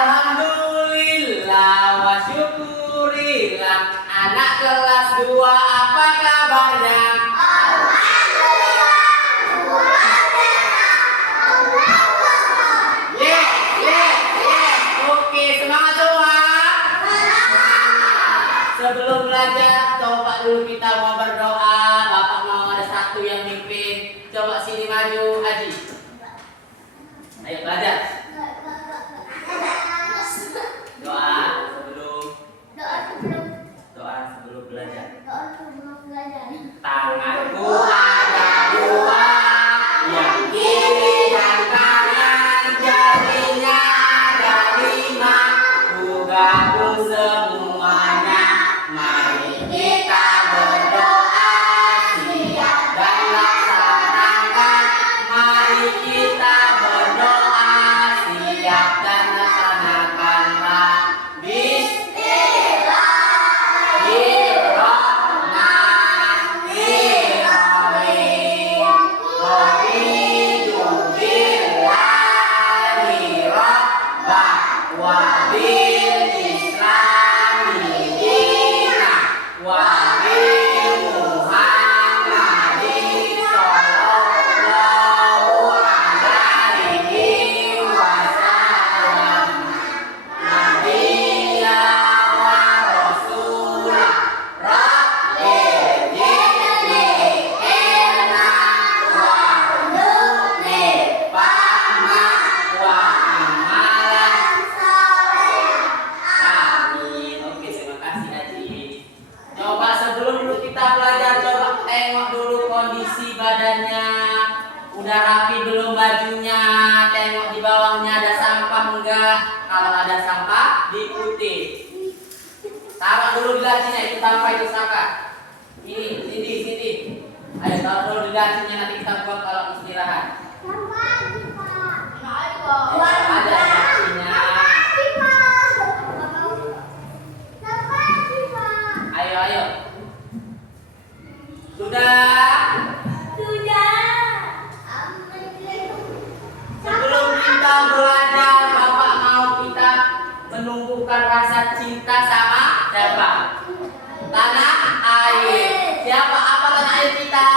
Alhamdulillah wa syukurillah. Anak kelas 2 apa kabarnya? Oke, semangat semua. Sebelum belajar, coba dulu kita mau berdoa. Bapak mau ada satu yang mimpin. Coba sini maju, Haji. Ayo belajar. Doa sebelum belajar. Tanganku ada dua, yang kiri dan kanan, jarinya ada 5. Ku gabung semuanya. Mari kita berdoa, siap dan laksanakan. Mari kita berdoa, siap dan laksanakanlah. Badannya udah rapi belum bajunya, tengok di bawahnya ada sampah enggak. Kalau ada sampah diikuti. Taruh dulu di lacinya, itu sampah itu Saka. Ini sini. Ayo taruh dulu di lacinya, nanti kita buat kalau istirahat. Ada lacinya. Ayo. Sudah. Sebelum kita belajar, Bapak mau kita menumbuhkan rasa cinta sama siapa? Tanah air. Siapa? Apa tanah air kita?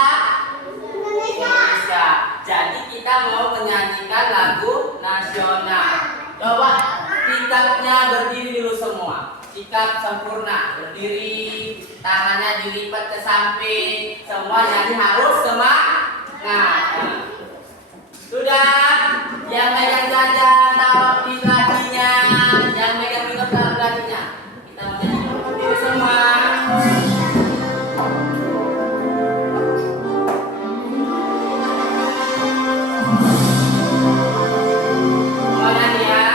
Indonesia. Jadi kita mau menyanyikan lagu nasional. Coba sikapnya berdiri dulu semua. Sikap sempurna, berdiri, tangannya dilipat ke samping. Semua nyanyi harus semangat. Sudah, yang megang jajan taruh di lacinya, yang megang minum taruh di lacinya. Kita mau nyanyi berdiri semua. Mau nyanyi ya?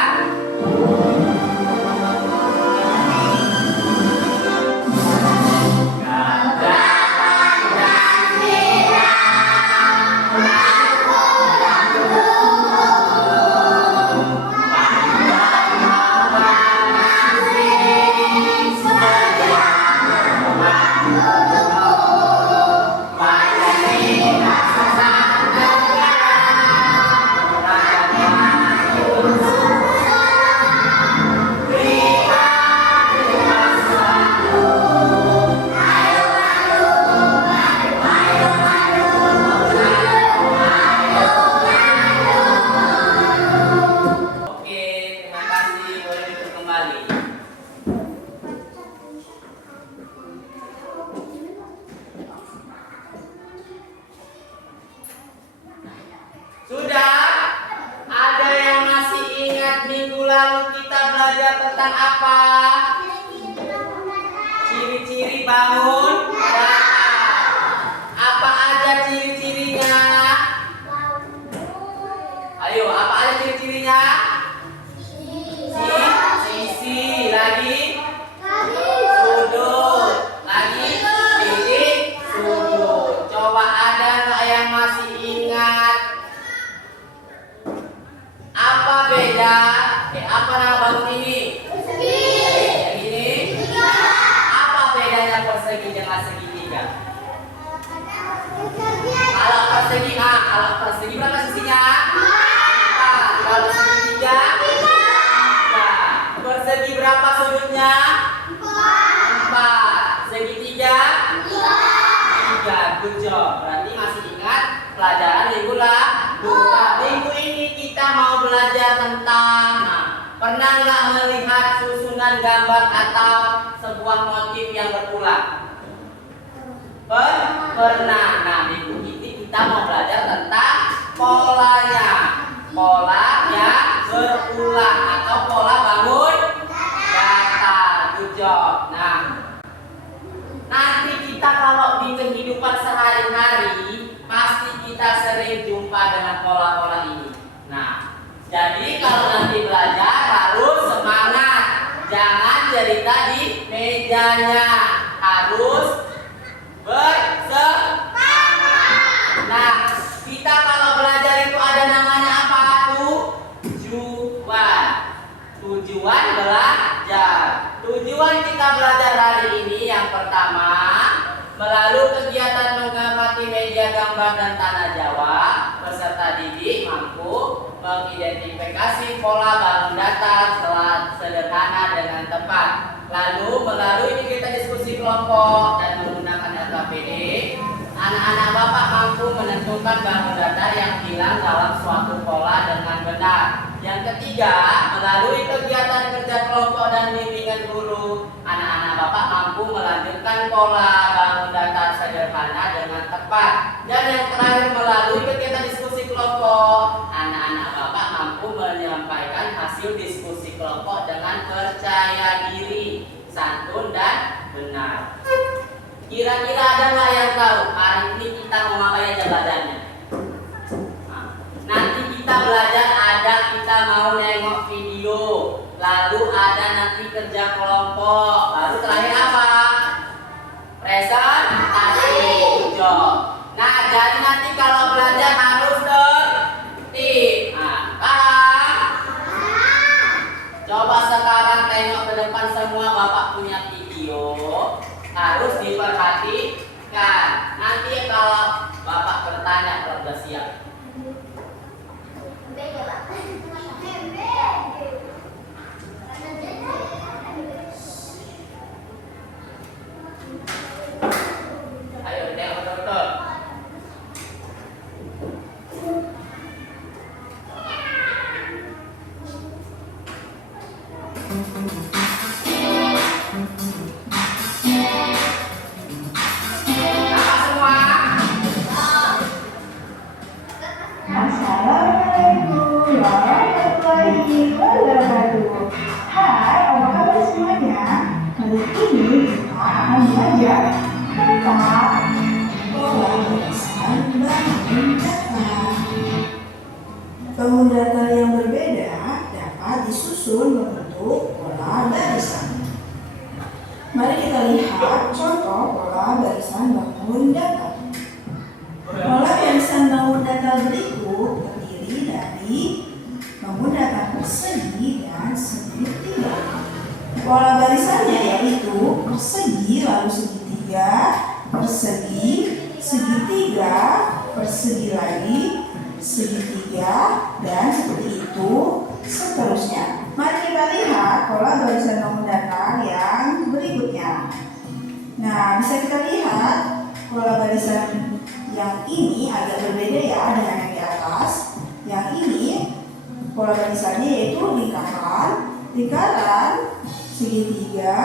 Sudah? Ada yang masih ingat minggu lalu kita belajar tentang apa? Ciri-ciri bangun datang. Apa aja ciri-cirinya? Ayo, apa aja ciri-cirinya? Sisi, lagi sudut, lagi titik sudut. Coba ada nggak yang masih ingat? Apa beda? Apa nama bangun ini? Persegi. Yang ini? Apa bedanya persegi dengan segitiga? Kalau persegi berapa sisinya? Kalau segitiga? Nah, pelajaran minggu lalu. Minggu ini kita mau belajar tentang pernah nggak melihat susunan gambar atau sebuah motif yang berulang? Pernah. Nah, minggu ini kita mau belajar tentang polanya. Pola yang berulang atau pola bangun datar. Good job. Nah, nanti kita kalau di kehidupan sehari-hari pasti kita sering jumpa dengan pola-pola ini. Nah, jadi kalau nanti belajar harus semangat. Jangan cerita di mejanya. Harus bersemangat. Nah, kita kalau belajar itu ada namanya apa? Tujuan belajar. Tujuan kita belajar hari ini yang pertama, melalui kegiatan mengamati media gambar dan tanah Jawa, peserta didik mampu mengidentifikasi pola bangun datar sederhana dengan tepat. Lalu melalui kegiatan diskusi kelompok dan menggunakan LKPD, anak-anak Bapak mampu menentukan bangun datar yang hilang dalam suatu pola dengan benar. Yang ketiga, melalui kegiatan kerja kelompok dan bimbingan guru, anak-anak Bapak mampu melanjutkan pola bangun datar sederhana dengan tepat. Dan yang terakhir, melalui kegiatan diskusi kelompok, anak-anak Bapak mampu menyampaikan hasil diskusi kelompok dengan percaya diri, santun, dan benar. Kira-kira ada nggak yang tahu hari ini kita mau ngapain aja belajarnya? Nanti kita belajar kita mau nengok video, lalu ada nanti kerja kelompok, lalu terakhir apa? Presentasi. Job. Nah, jadi nanti kalau belajar harus tertib. Coba sekarang tengok ke depan semua, Bapak punya video, harus diperhatikan. Nanti kalau Bapak bertanya kalau sudah siap. Ayo tengok betul-betul. Assalamualaikum warahmatullahi wabarakatuh. Hai, apa kabar semuanya? Kali ini kita akan belajar tentang pola barisan bangun datar. Bangun datar yang berbeda dapat disusun membentuk pola barisan. Mari kita lihat contoh pola barisan bangun datar. Pola barisan bangun datar berikut terdiri dari bangun datar persegi dan segitiga. Pola barisannya yaitu persegi lalu segitiga, persegi, segitiga, persegi lagi, segitiga, dan seperti itu seterusnya. Mari kita lihat pola barisan bangun datar yang berikutnya. Nah, bisa kita lihat pola barisan yang ini agak berbeda ya dengan yang di atas. Yang ini pola barisannya yaitu lingkaran, segitiga,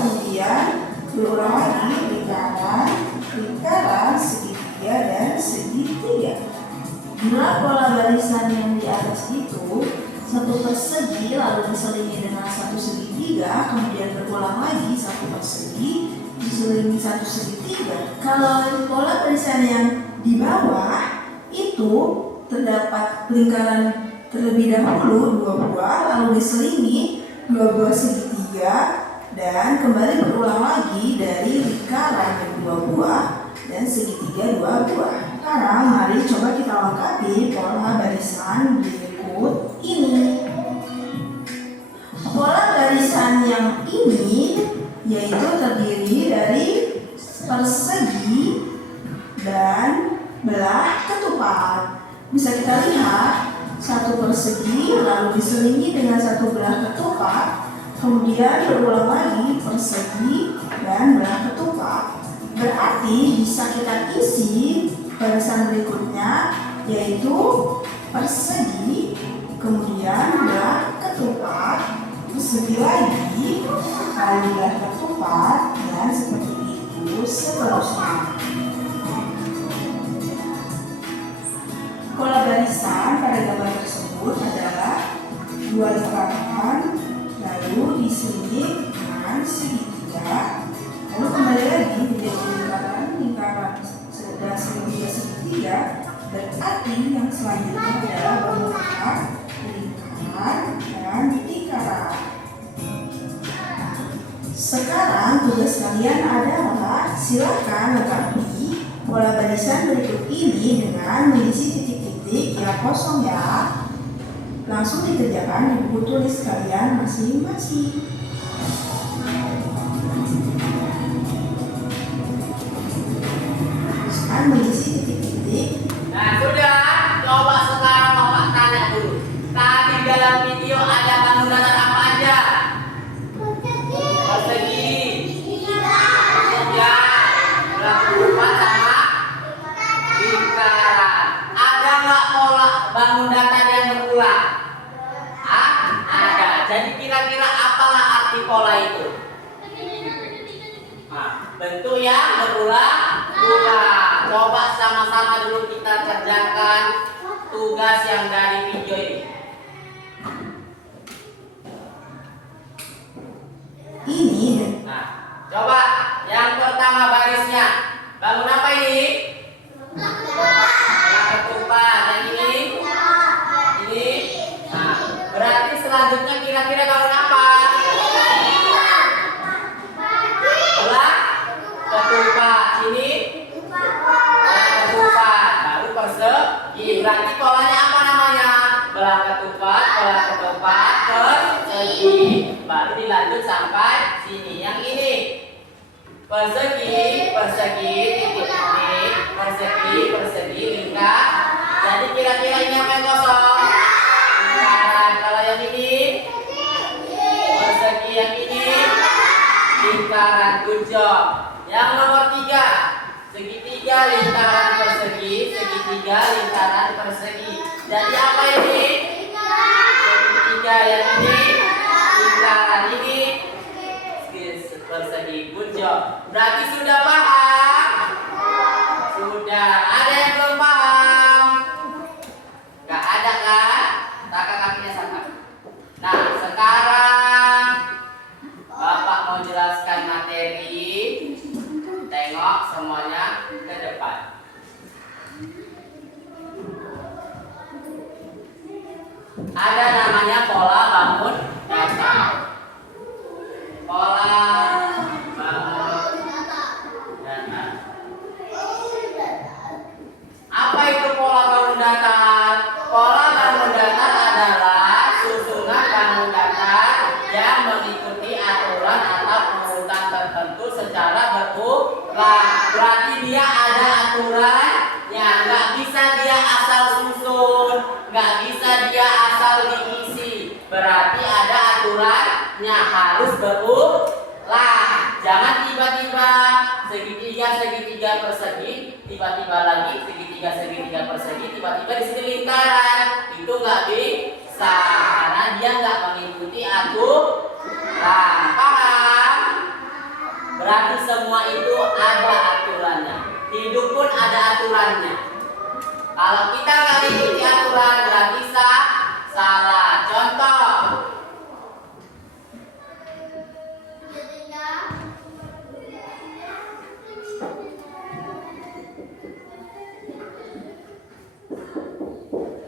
kemudian berulang lagi lingkaran, segitiga, dan segitiga. Bila pola barisan yang di atas itu satu persegi lalu diselingi dengan satu segitiga, kemudian berulang lagi satu persegi diselingi satu segitiga. Kalau pola barisan yang di bawah itu terdapat lingkaran terlebih dahulu 2 buah, lalu diselingi 2 buah segitiga, dan kembali berulang lagi dari lingkaran yang 2 buah dan segitiga 2 buah. Sekarang mari coba kita lengkapi pola barisan berikut ini. Pola barisan yang ini yaitu terdiri dari persegi dan belah ketupat. Bisa kita lihat satu persegi lalu diselingi dengan satu belah ketupat, kemudian berulang lagi persegi dan belah ketupat. Berarti bisa kita isi barisan berikutnya yaitu persegi, kemudian belah ketupat, persegi lagi, lalu belah ketupat, dan seperti itu seterusnya. Pola barisan pada gambar tersebut adalah dua lingkaran, lalu diselingi dengan segitiga, lalu kembali lagi menjadi lingkaran dan segitiga, berarti yang selanjutnya adalah bentuk lingkaran dan lingkaran. Sekarang tugas kalian adalah silakan lengkapi pola barisan berikut ini dengan mengisi titik-titik yang kosong ya. Langsung dikerjakan di buku tulis kalian masing-masing. Sekarang mengisi titik-titik. Nah sudah, coba sekarang Bapak tanya dulu. Tadi dalam video ada bangunan apa aja? Persegi, ya, belah ketupat sama lingkaran. Ada nggak pola bangun datar yang berulang? Ada. Jadi kira-kira apalah arti pola itu? Nah, bentuk yang berulang-ulang. Coba sama-sama dulu kita kerjakan tugas yang dari video ini. Nah, coba yang pertama barisnya. Bangun apa ini? Belah ketupat. Yang ini? Ini. Nah, berarti selanjutnya kira-kira bangun apa? Belah ketupat. Sini? Belah ketupat. Baru persegi. Berarti polanya apa namanya? Belah ketupat, persegi. Baru dilanjut sampai sini. Yang ini persegi, titik-titik, persegi, lingkar. Jadi kira-kira ini apa yang kosong? Lingkaran. Kalau yang ini persegi, yang ini lingkaran. Good job. Yang nomor 3, segitiga, lingkaran, persegi, segitiga, lingkaran, persegi. Jadi apa ini? Segitiga. Yang ini lingkaran, ini persegi. Good job. Berarti sudah paham? Sudah. Ada yang belum paham? Gak ada kan? Takat kakinya sama. Nah, sekarang Bapak mau jelaskan materi. Tengok semuanya ke depan. Ada namanya pola bangun datar. Pola bangun datar. Apa itu pola bangun datar? Pola bangun datar adalah susunan bangun datar yang mengikuti aturan atau urutan tertentu secara berulang. Berarti dia ada aturannya, nggak bisa dia asal susun, nggak bisa dia asal diisi. Berarti ada aturannya, harus berulang. Jangan tiba-tiba segitiga persegi, tiba-tiba lagi segitiga persegi, tiba-tiba di sini lingkaran. Itu nggak bisa karena dia nggak mengikuti aturan. Paham? Berarti semua itu ada aturannya. Hidup pun ada aturannya. Kalau kita nggak mengikuti aturan berarti salah. Contoh.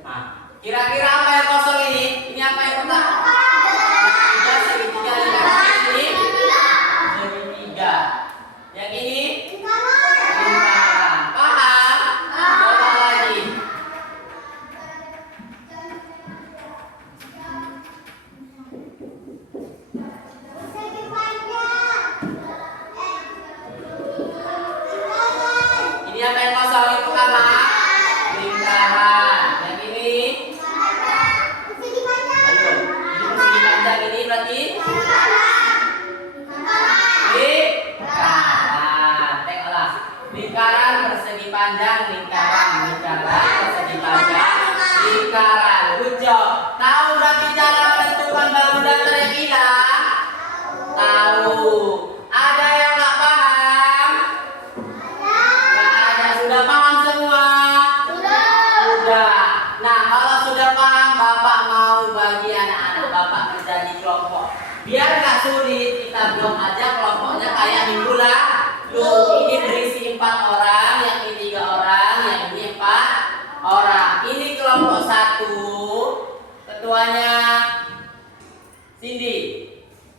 Nah, kira-kira apa yang kosong ini? Ini apa yang pertama? Segitiga, lingkaran. Ini segitiga. Yang ini lingkaran. Paham? Coba lagi. bapak kerja di kelompok. Biar nggak sulit, kita buat aja kelompoknya kayak minggu lalu. Ini berisi 4 orang, yang ini 3 orang, yang ini 4 orang. Ini kelompok 1, ketuanya Cindy.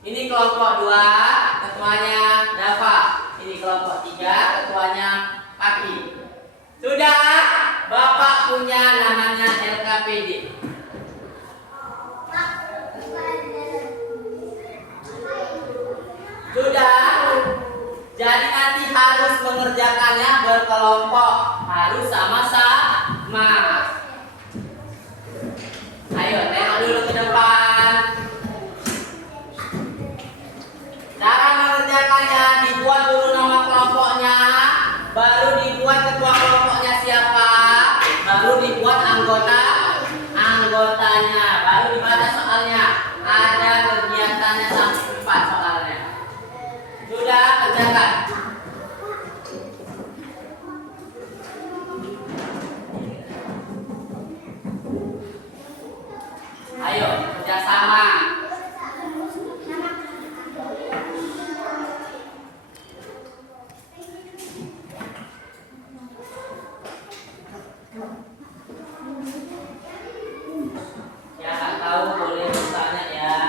Ini kelompok 2, ketuanya Dava. Ini kelompok 3, ketuanya Aki. Sudah, bapak punya namanya LKPD. Sudah, jadi nanti harus mengerjakannya berkelompok, harus sama-sama. Ayo, tengok dulu ke depan. Cara mengerjakannya, dibuat dulu nama kelompoknya, baru dibuat ketua kelompoknya siapa, baru dibuat anggotanya, baru dibaca soalnya. Ada kegiatannya sampai 4 soalnya. Sudah, kerjakan. Ayo, kerjasama. Ya, nggak tahu boleh bertanya ya.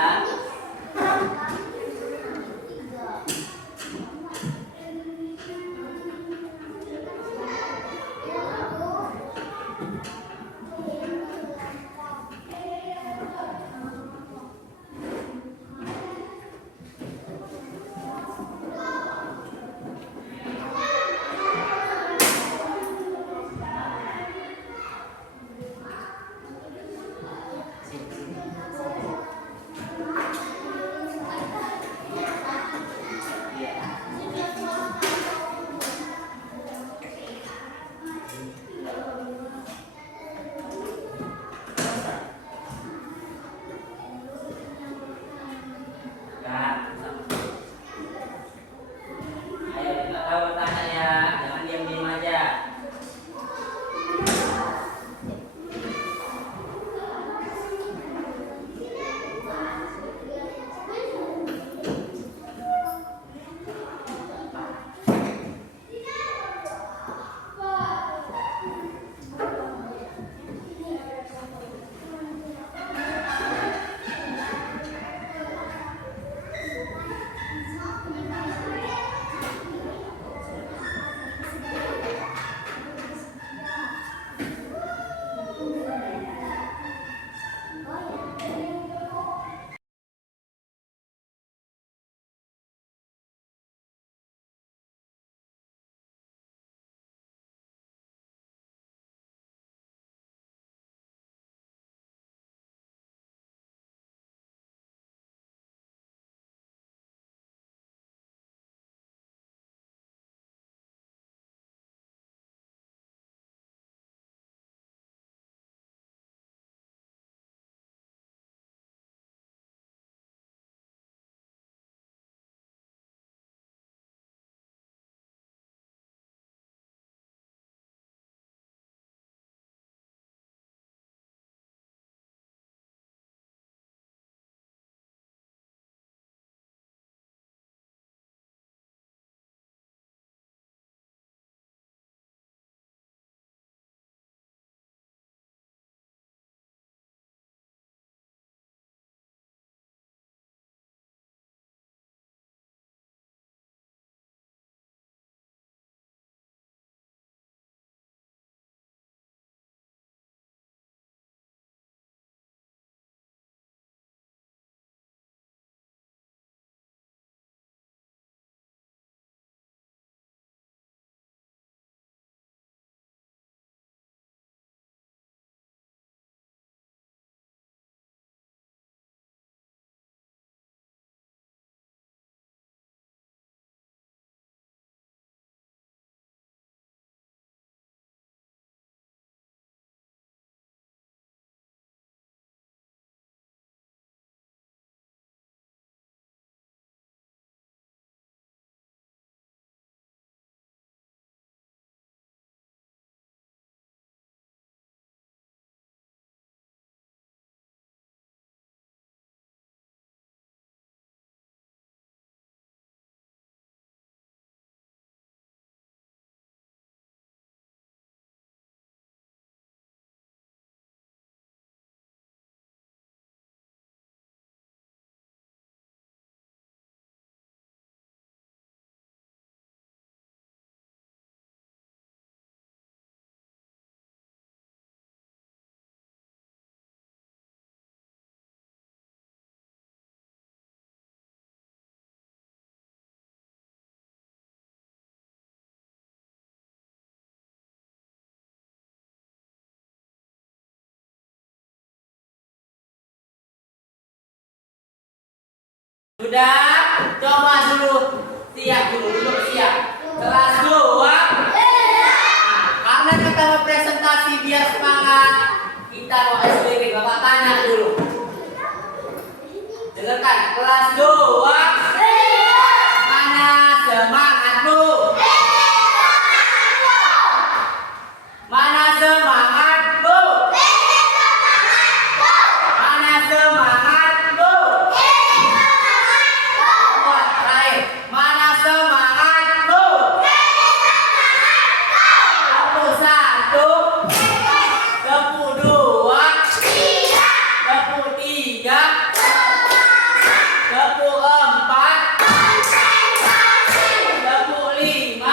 Udah, coba dulu siap dulu siap. Kelas 2. Nah, karena kita mau presentasi biar semangat, kita mau SPG. Bapak tanya dulu. Dengarkan, kelas 2. Mana semangatmu? Mana semangatmu? Mana semangatmu? Buat terakhir, mana semangatmu? Tepuk 1, tepuk 2, tepuk 3, tepuk 4, tepuk 5.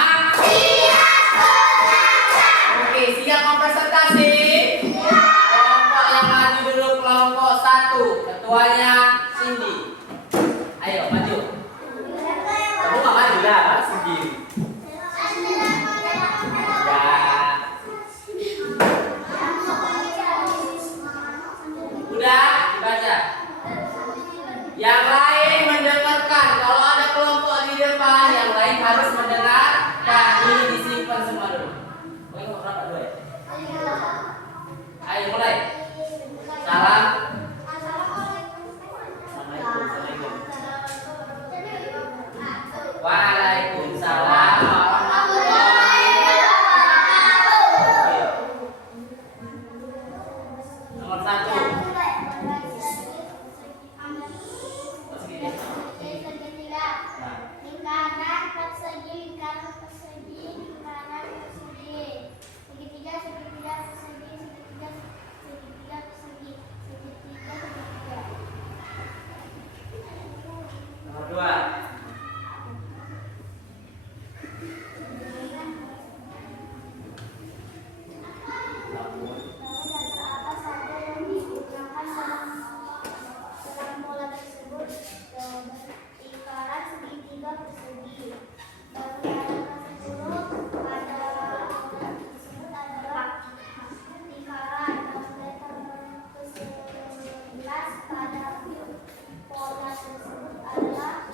Oke, siap mau presentasi? Kelompok yang maju dulu, kelompok 1. Ketuanya Cindy. Ayo maju. Kamu nggak maju dah, sendiri. Udah, dibaca. Yang lain mendengarkan. Kalau ada kelompok di depan, yang lain harus mendengar. Nah, ini disimpan semua dulu. Oh, ini berapa dua ya? Ayo mulai. Salam. Waalaikumsalam warahmatullahi wabarakatuh. Nomor 1. Lingkaran persegi, lingkaran persegi, lingkaran persegi. Segitiga, segitiga, persegi, segitiga, segitiga, persegi, segitiga, segitiga. Nomor 2. Apa saja yang digunakan dalam pola tersebut? Lingkaran segitiga persegi. Lingkaran tersebut pada pola tersebut adalah lingkaran. Letter ke-11 pada pola tersebut adalah 3.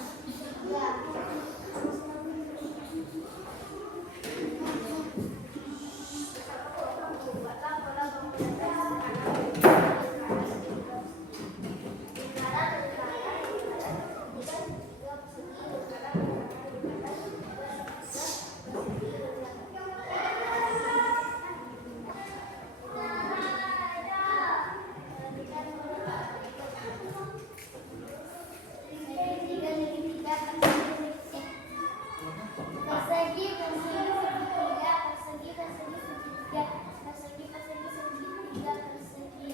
Persegi, persegi, segitiga, persegi, persegi, segitiga, persegi, persegi, segitiga, persegi.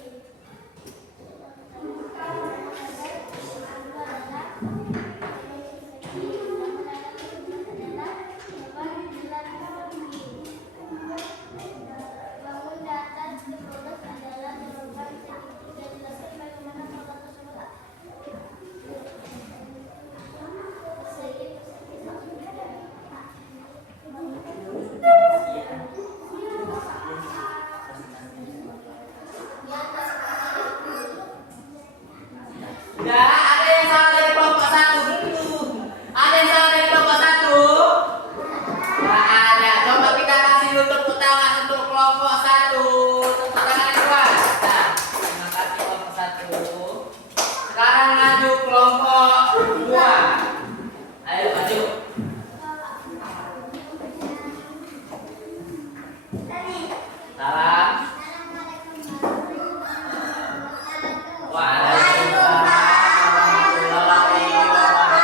Bangun datar ke-12 adalah jawaban segitiga. Jelaskan bagaimana pola tersebut. Persegi, persegi, segitiga. Udah, ada yang salah dari kelompok 1 belum? Ada yang salah dari kelompok 1? Nggak ada. Coba kita kasih dulu tepuk tangan untuk kelompok 1. Tepuk tangan yang kuat. Nah, terima kasih kelompok 1. Sekarang maju kelompok 2. Ayo maju. Salam. Waalaikumsalam warahmatullahi wabarakatuh.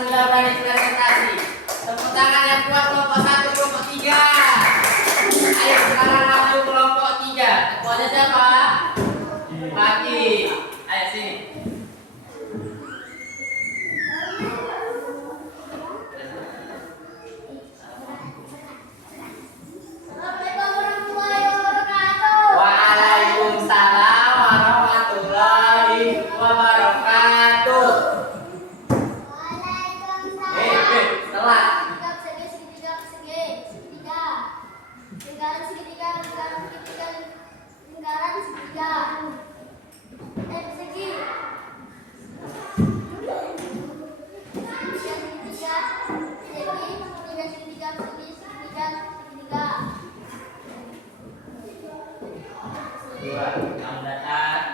sudah berani presentasi. Tepuk tangan yang kuat kelompok 1, kelompok 3. Ayo sekarang maju kelompok 3. Ketuanya siapa? Pagi. Ayo sini. Assalamualaikum warahmatullahi wabarakatuh. Waalaikumsalam warahmatullahi wabarakatuh. Waalaikumsalam. Telat. Segitiga, segitiga. Lingkaran segitiga, lingkaran segitiga, lingkaran segitiga. Persegi. Segitiga, segitiga, segitiga. Dua, kamu datang.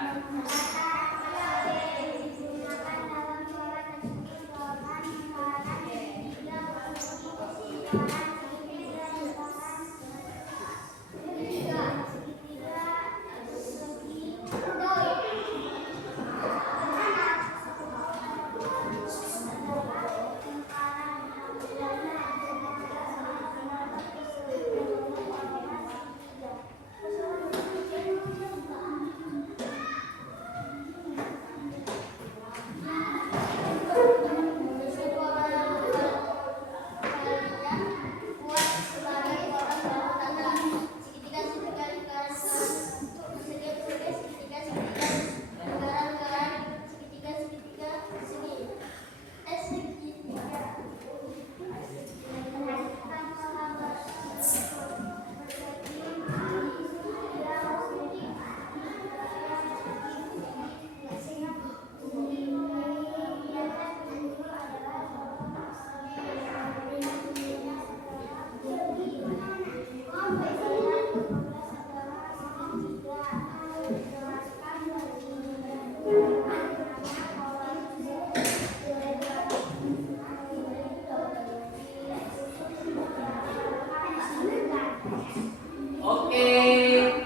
Oke,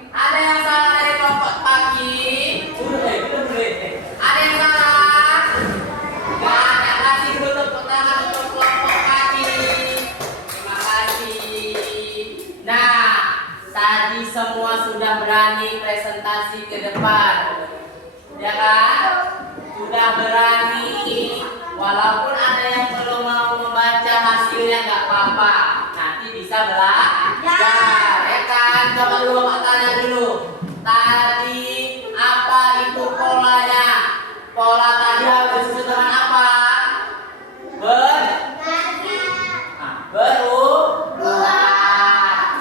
ada yang salah dari kelompok pagi? Ada yang salah? Gak ada, kasih dulu tepuk tangan untuk kelompok pagi. Terima kasih. Nah, tadi semua sudah berani presentasi ke depan, ya kan? Sudah berani. Walaupun ada yang belum mau membaca hasilnya nggak apa-apa, nanti bisa belajar, ya kan? Coba dulu Pak tanya dulu. Tadi apa itu polanya? Pola tadi harus disusun dengan apa? Berulang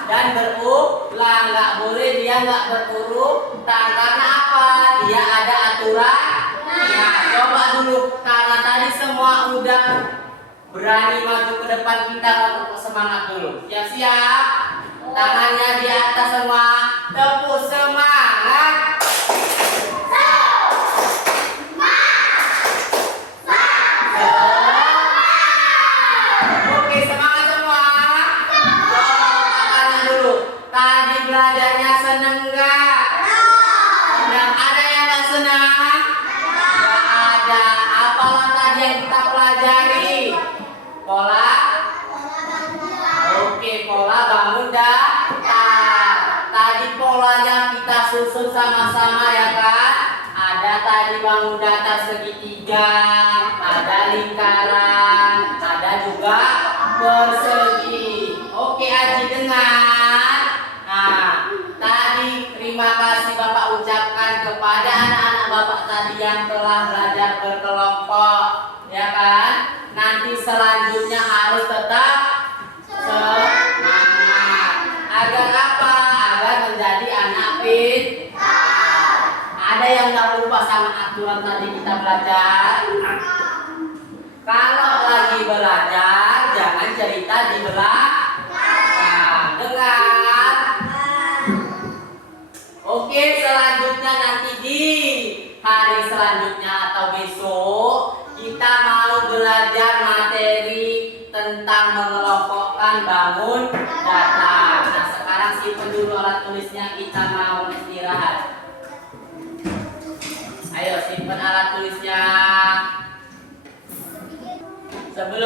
dan berulang, nggak boleh dia nggak berurutan. Karena apa? Dia ada aturan. Nah, coba dulu karena tadi semua udah berani maju ke depan, kita untuk semangat dulu. Siap-siap? Tangannya di atas semua. Tepuk semangat. Oke, semangat semua. Coba dulu. Tadi belajarnya seneng nggak? Yang ada yang nggak senang? Nggak ada. Apalah tadi yang kita pelajari? Pola. Oke, pola bangun datar. Tadi polanya kita susun sama-sama, ya kan? Ada tadi bangun datar segitiga, ada lingkaran, ada juga persegi. Oke, Aji dengar. Nah, tadi terima kasih Bapak ucapkan kepada anak-anak Bapak tadi yang telah belajar berkelompok, ya kan? Nanti selanjutnya harus tetap semangat. Agar apa? Agar menjadi anak pintar. Ada yang nggak lupa sama aturan tadi kita belajar? Kalau lagi belajar, jangan cerita di belakang. Dengar? Oke, selanjutnya nanti di hari selanjutnya atau besok kita mau belajar materi tentang mengelompokkan bangun datar. Nah, sekarang simpen dulu alat tulisnya, kita mau istirahat. Ayo simpen alat tulisnya. Sebelum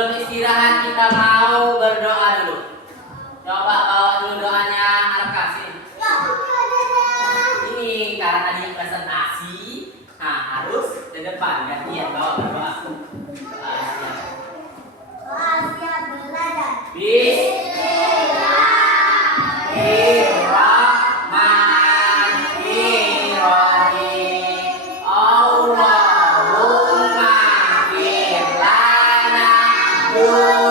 Yesus.